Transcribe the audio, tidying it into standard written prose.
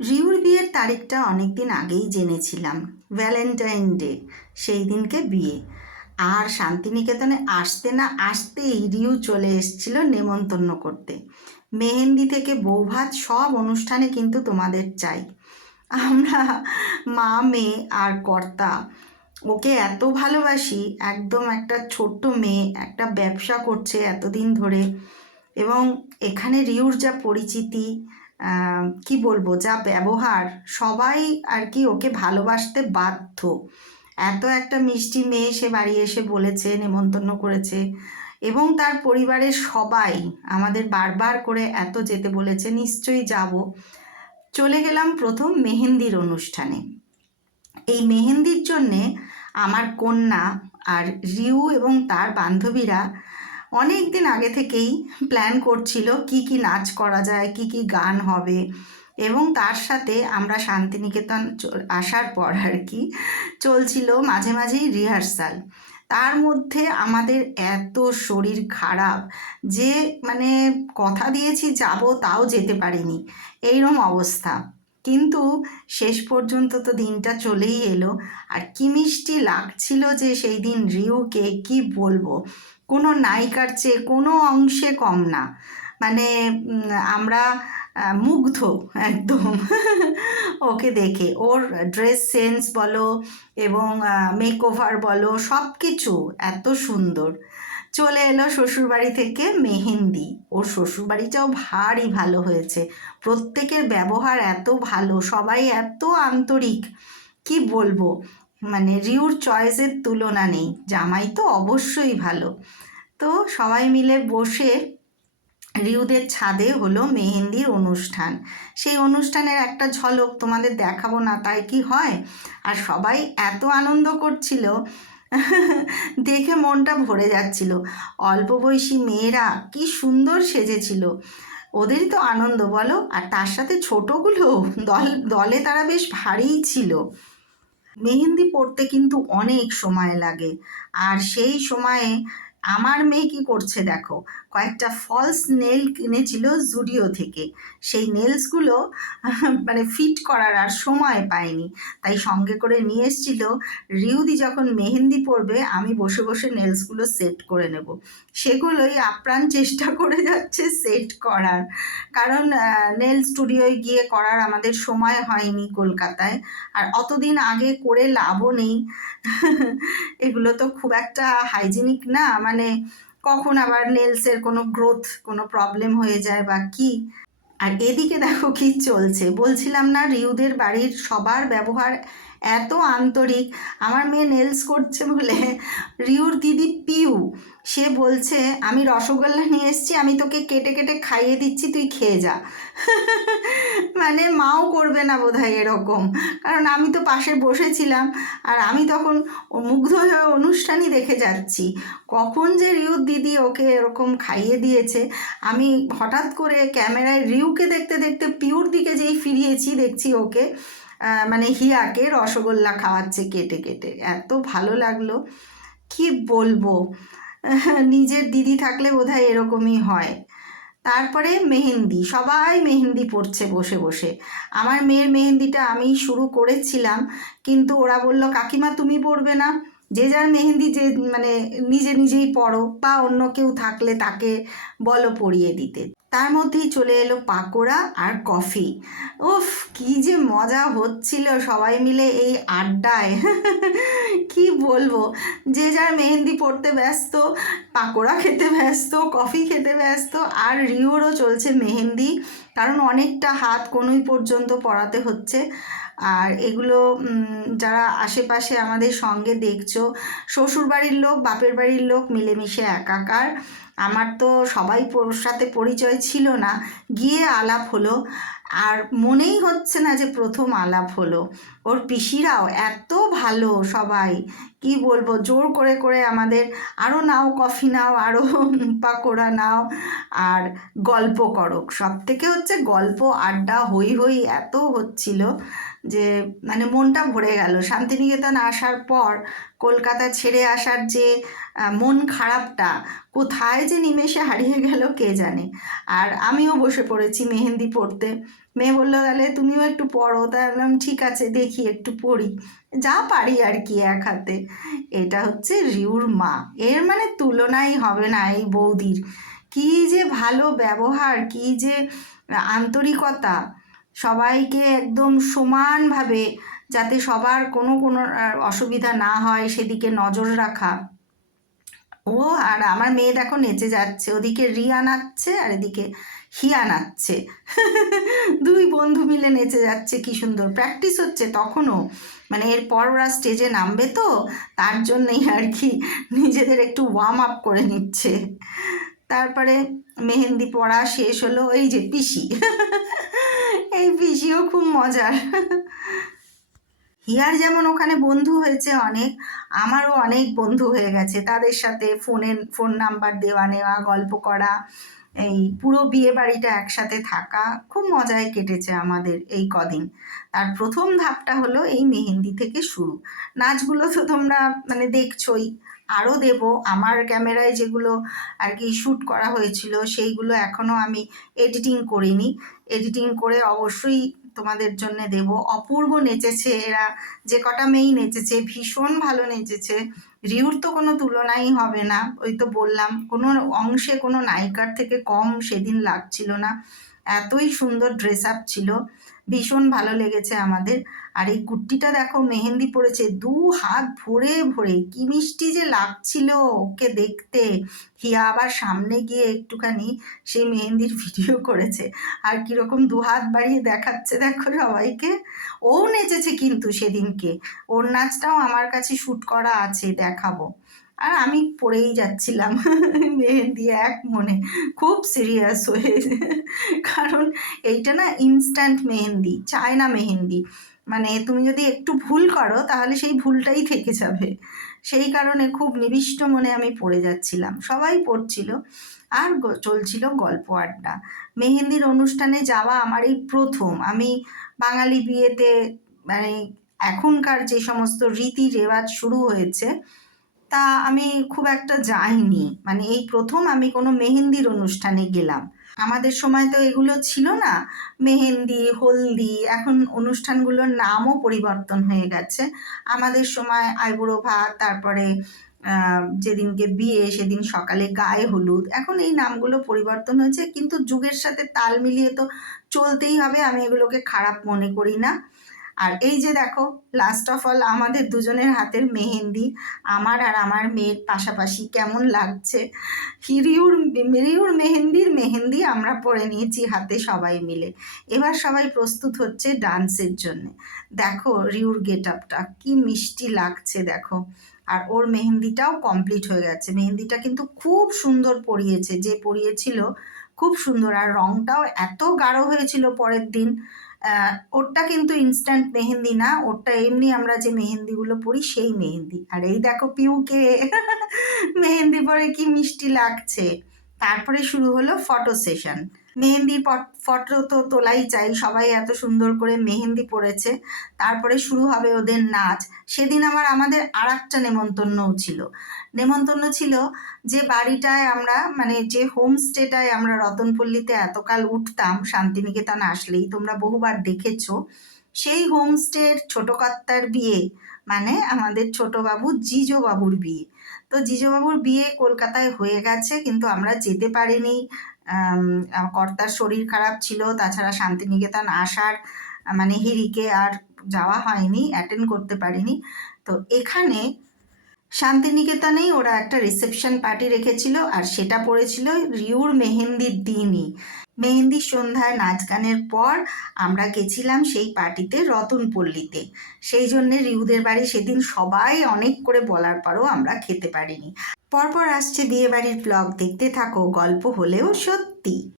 রিউর বিয়ের তারিখটা অনেক দিন আগেই জেনেছিলাম, ভ্যালেন্টাইন ডে, সেই দিনকে বিয়ে। আর শান্তিনিকেতনে আসতে না আসতেই রিউ চলে এসেছিল নেমন্তন্ন করতে। মেহেন্দি থেকে বৌভাত সব অনুষ্ঠানে কিন্তু তোমাদের চাই। আমরা মা মেয়ে আর কর্তা ওকে এত ভালোবাসি, একদম একটা ছোট্ট মেয়ে একটা ব্যবসা করছে এতদিন ধরে। এবং এখানে রিউর যা পরিচিতি, কি বলবো, যা ব্যবহার, সবাই আর কি ওকে ভালোবাসতে বাধ্য। এত একটা মিষ্টি মেয়ে সে বাড়ি এসে বলেছে, নেমন্তন্ন করেছে, এবং তার পরিবারের সবাই আমাদের বারবার করে এত যেতে বলেছে, নিশ্চয়ই যাব। চলে গেলাম প্রথম মেহেন্দির অনুষ্ঠানে। এই মেহেন্দির জন্যে আমার কন্যা আর রিউ এবং তার বান্ধবীরা অনেক দিন আগে থেকেই প্ল্যান করছিল কি কি নাচ করা যায়, কি কি গান হবে। এবং তার সাথে আমরা শান্তিনিকেতন আসার পর আর কি চলছিল মাঝে মাঝেই রিহার্সাল। তার মধ্যে আমাদের এত শরীর খারাপ যে মানে কথা দিয়েছি যাব, তাও যেতে পারিনি, এইরকম অবস্থা। কিন্তু শেষ পর্যন্ত তো দিনটা চলেই এলো। আর কি মিষ্টি লাগছিল যে সেই দিন রিউকে, কি বলবো, কোনো নায়িকার চেয়ে কোনো অংশে কম না। মানে আমরা মুগ্ধ একদম ওকে দেখে। ওর ড্রেস সেন্স বলো এবং মেকওভার বলো, সব কিছু এত সুন্দর। চলে এলো শ্বশুরবাড়ি থেকে মেহেন্দি। ওর শ্বশুরবাড়িটাও ভারী ভালো হয়েছে, প্রত্যেকের ব্যবহার এত ভালো, সবাই এত আন্তরিক, কি বলবো। মানে রিউর চয়েসের তুলনা নেই, জামাই তো অবশ্যই ভালো। তো সবাই মিলে বসে রিউদের ছাদে হলো মেহেন্দির অনুষ্ঠান। সেই অনুষ্ঠানের একটা ঝলক তোমাদের দেখাবো না তাই কি হয়। আর সবাই এত আনন্দ করছিল দেখে মনটা ভরে যাচ্ছিল। অল্প বয়সী মেয়েরা কি সুন্দর সেজেছিল, ওদেরই তো আনন্দ বলো। আর তার সাথে ছোটগুলো দলে তারা বেশ ভারীই ছিল। মেহেন্দি পড়তে কিন্তু অনেক সময় লাগে। আর সেই সময়ে আমার মেয়ে কি করছে দেখো, কয়েকটা ফলস নেল কিনেছিল জুডিও থেকে। সেই নেলসগুলো মানে ফিট করার আর সময় পায়নি, তাই সঙ্গে করে নিয়ে এসেছিল। রিউদি যখন মেহেন্দি পরবে আমি বসে বসে নেলসগুলো সেট করে নেব, সেগুলোই আপ্রাণ চেষ্টা করে যাচ্ছে সেট করার। কারণ নেল স্টুডিওয় গিয়ে করার আমাদের সময় হয়নি কলকাতায়, আর অতদিন আগে করে লাভও নেই এগুলো তো খুব একটা হাইজিনিক না, মানে কখন আবার নেলসের কোনো গ্রোথ, কোনো প্রবলেম হয়ে যায় বা কি। আর এদিকে দেখো কি চলছে, বলছিলাম না রিউদের বাড়ির সবার ব্যবহার এত আন্তরিক। আমার মেয়ে নেলস করছে বলে রিউর দিদি পিউ, সে বলছে আমি রসগোল্লা নিয়ে এসেছি, আমি তোকে কেটে কেটে খাইয়ে দিচ্ছি, তুই খেয়ে যা মানে মাও করবে না বোধহয় এরকম, কারণ আমি তো পাশে বসেছিলাম। আর আমি তখন মুগ্ধ হয়ে অনুষ্ঠানই দেখে যাচ্ছি, কখন যে রিউর দিদি ওকে এরকম খাইয়ে দিয়েছে। আমি হঠাৎ করে ক্যামেরায় রিউকে দেখতে দেখতে পিউর দিকে যেই ফিরিয়েছি, দেখছি ওকে মানে হিয়াকে রসগোল্লা খাওয়াচ্ছে কেটে কেটে। এত ভালো লাগলো, কি বলবো, নিজের দিদি থাকলে বোধহয় এরকমই হয়। তারপরে মেহেন্দি, সবাই মেহেন্দি পড়ছে বসে বসে। আমার মেয়ের মেহেন্দিটা আমি শুরু করেছিলাম, কিন্তু ওরা বলল কাকিমা তুমি পড়বে না, যে যার মেহেন্দি যে মানে নিজে নিজেই পড়ো, বা অন্য কেউ থাকলে তাকে বলো পরিয়ে দিতে। তার মধ্যেই চলে এলো পাকোড়া আর কফি। উফ, কি যে মজা হচ্ছিল সবাই মিলে এই আড্ডায় কি বলবো, যে যার মেহেন্দি পড়তে ব্যস্ত, পাকোড়া খেতে ব্যস্ত, কফি খেতে ব্যস্ত। আর রিওরও চলছে মেহেন্দি, কারণ অনেকটা হাত কনুই পর্যন্ত পড়াতে হচ্ছে। আর এগুলো যারা আশেপাশে আমাদের সঙ্গে দেখছো, শ্বশুরবাড়ির লোক বাপের বাড়ির লোক মিলেমিশে একাকার। আমার তো সবাই সাথে পরিচয় ছিল না, গিয়ে আলাপ হলো। আর মনেই হচ্ছে না যে প্রথম আলাপ হলো। ওর পিসিরাও এত ভালো সবাই, কি বলবো, জোর করে করে আমাদের আরও নাও কফি নাও, আরও পাকোড়া নাও, আর গল্প করো। সব থেকে হচ্ছে গল্প, আড্ডা, হই হই এত হচ্ছিল যে মানে মনটা ভরে গেল। শান্তিনিকেতন আসার পর কলকাতা ছেড়ে আসার যে মন খারাপটা কোথায় যে নিমেষে হারিয়ে গেল কে জানে। আর আমিও বসে পড়েছি মেহেন্দি পড়তে। মেয়ে বললো তাহলে তুমিও একটু পড়ো, তাই আমি বললাম ঠিক আছে দেখি একটু পড়ি, যা পারি আর কি এক হাতে। এটা হচ্ছে রিউর মা, এর মানে তুলনাই হবে না এই বৌদির। কি যে ভালো ব্যবহার, কি যে আন্তরিকতা, সবাইকে একদম সমানভাবে, যাতে সবার কোনো কোনো অসুবিধা না হয় সেদিকে নজর রাখা। ও আর আমার মেয়ে দেখো নেচে যাচ্ছে, ওদিকে রিয়া নাচছে আর এদিকে হিয়া নাচছে। দুই বন্ধু মিলে নেচে যাচ্ছে, কি সুন্দর প্র্যাকটিস হচ্ছে তখনও, মানে এরপর ওরা স্টেজে নামবে তো, তার জন্যই আর কি নিজেদের একটু ওয়ার্ম আপ করে নিচ্ছে। তারপরে মেহেন্দি পড়া শেষ হলো, এই যে পিসি, এই পিসিও খুব মজার। হিয়ার যেমন ওখানে বন্ধু হয়েছে অনেক, আমারও অনেক বন্ধু হয়ে গেছে, তাদের সাথে ফোন নাম্বার দেওয়া নেওয়া, গল্প করা, এই পুরো বিয়ে বাড়িটা একসাথে থাকা, খুব মজায় কেটেছে আমাদের এই কদিন। তার প্রথম ধাপটা হলো এই মেহেন্দি থেকে শুরু। নাচগুলো তো তোমরা মানে দেখছোই, আরও দেব। আমার ক্যামেরায় যেগুলো আর কি শ্যুট করা হয়েছিল সেইগুলো এখনও আমি এডিটিং করিনি, এডিটিং করে অবশ্যই তোমাদের জন্য দেব। অপূর্ব নেচেছে এরা, যে কটা মেয়েই নেচেছে ভীষণ ভালো নেচেছে। রিউর তো কোনো তুলনাই হবে না, ওই তো বললাম কোনো অংশে কোনো নায়িকার থেকে কম সেদিন লাগছিল না, এতই সুন্দর ড্রেস আপ ছিল, ভীষণ ভালো লেগেছে আমাদের। আর এই কুর্তিটা দেখো মেহেন্দি পড়েছে দু হাত ভরে ভরে, কি মিষ্টি যে লাগছিল ওকে দেখতে। হিয়া আবার সামনে গিয়ে একটুখানি সেই মেহেন্দির ভিডিও করেছে, আর কীরকম দু হাত বাড়িয়ে দেখাচ্ছে দেখো সবাইকে। ও নেচেছে কিন্তু সেদিনকে, ওর নাচটাও আমার কাছে শ্যুট করা আছে, দেখাবো। আর আমি পড়েই যাচ্ছিলাম মেহেন্দি এক মনে, খুব সিরিয়াস হয়ে, কারণ এইটা না ইনস্ট্যান্ট মেহেন্দি, চায়না মেহেন্দি, মানে তুমি যদি একটু ভুল করো তাহলে সেই ভুলটাই থেকে যাবে, সেই কারণে খুব নিবিষ্ট মনে আমি পড়ে যাচ্ছিলাম, সবাই পড়ছিল আর চলছিল গল্প আড্ডা। মেহেন্দির অনুষ্ঠানে যাওয়া আমার এই প্রথম, আমি বাঙালি বিয়েতে মানে এখনকার যে সমস্ত রীতি রেওয়াজ শুরু হয়েছে তা আমি খুব একটা যাইনি, মানে এই প্রথম আমি কোনো মেহেন্দির অনুষ্ঠানে গেলাম। আমাদের সময় তো এগুলো ছিল না, মেহেন্দি হলদি, এখন অনুষ্ঠানগুলোর নামও পরিবর্তন হয়ে গেছে। আমাদের সময় আইবুড়ো ভাত, তারপরে যেদিনকে বিয়ে সেদিন সকালে গায়ে হলুদ, এখন এই নামগুলো পরিবর্তন হয়েছে, কিন্তু যুগের সাথে তাল মিলিয়ে তো চলতেই হবে, আমি এগুলোকে খারাপ মনে করি না। আর এই যে দেখো লাস্ট অফ অল আমাদের দুজনের হাতের মেহেন্দি, আমার আর আমার মেয়ের পাশাপাশি কেমন লাগছে। রিউর মেহেন্দি আমরা পরে নিয়েছি হাতে সবাই মিলে। এবার সবাই প্রস্তুত হচ্ছে ডান্সের জন্যে। দেখো রিউর গেট আপটা কি মিষ্টি লাগছে দেখো, আর ওর মেহেন্দিটাও কমপ্লিট হয়ে গেছে। মেহেন্দিটা কিন্তু খুব সুন্দর পরিয়েছে, যে পরিয়েছিল খুব সুন্দর, আর রঙটাও এত গাঢ় হয়েছিল পরের দিন। ওরটা কিন্তু ইনস্ট্যান্ট মেহেন্দি না, ওরটা এমনি আমরা যে মেহেন্দিগুলো পরি সেই মেহেন্দি। আর এই দেখো পিউকে মেহেন্দি পরে কি মিষ্টি লাগছে। তারপরে শুরু হলো ফটো সেশন। মেহেন্দির ফটো তো তোলাই চাই, সবাই এত সুন্দর করে মেহেন্দি পরেছে। তারপরে শুরু হবে ওদের নাচ। সেদিন আমাদের আর একটা নেমন্তন্নও ছিল। নেমন্তন্ন ছিল যে বাড়িটায় আমরা, মানে যে হোমস্টেটায় আমরা রতনপল্লীতে এতকাল উঠতাম শান্তিনিকেতন আসলেই, তোমরা বহুবার দেখেছো, সেই হোমস্টের ছোটো কর্তার বিয়ে, মানে আমাদের ছোটোবাবু জিজোবাবুর বিয়ে। তো জিজোবাবুর বিয়ে কলকাতায় হয়ে গেছে, কিন্তু আমরা যেতে পারিনি, কর্তার শরীর খারাপ ছিল, তাছাড়া শান্তিনিকেতন আসার মানে হিড়িকে আর যাওয়া হয়নি, অ্যাটেন্ড করতে পারিনি। তো এখানে শান্তিনিকেতনেই ওরা একটা রিসেপশন পার্টি রেখেছিল, আর সেটা পড়েছিল রিউর মেহেন্দির দিনই। মেহেন্দির সন্ধ্যায় নাচ গানের পর আমরা গেছিলাম সেই পার্টিতে রতনপল্লীতে, সেই জন্যে রিউদের বাড়ি সেদিন সবাই অনেক করে বলার পরও আমরা খেতে পারিনি। পরপর আসছে বিয়ে বাড়ির ব্লগ, দেখতে থাকো, গল্প হলেও সত্যি।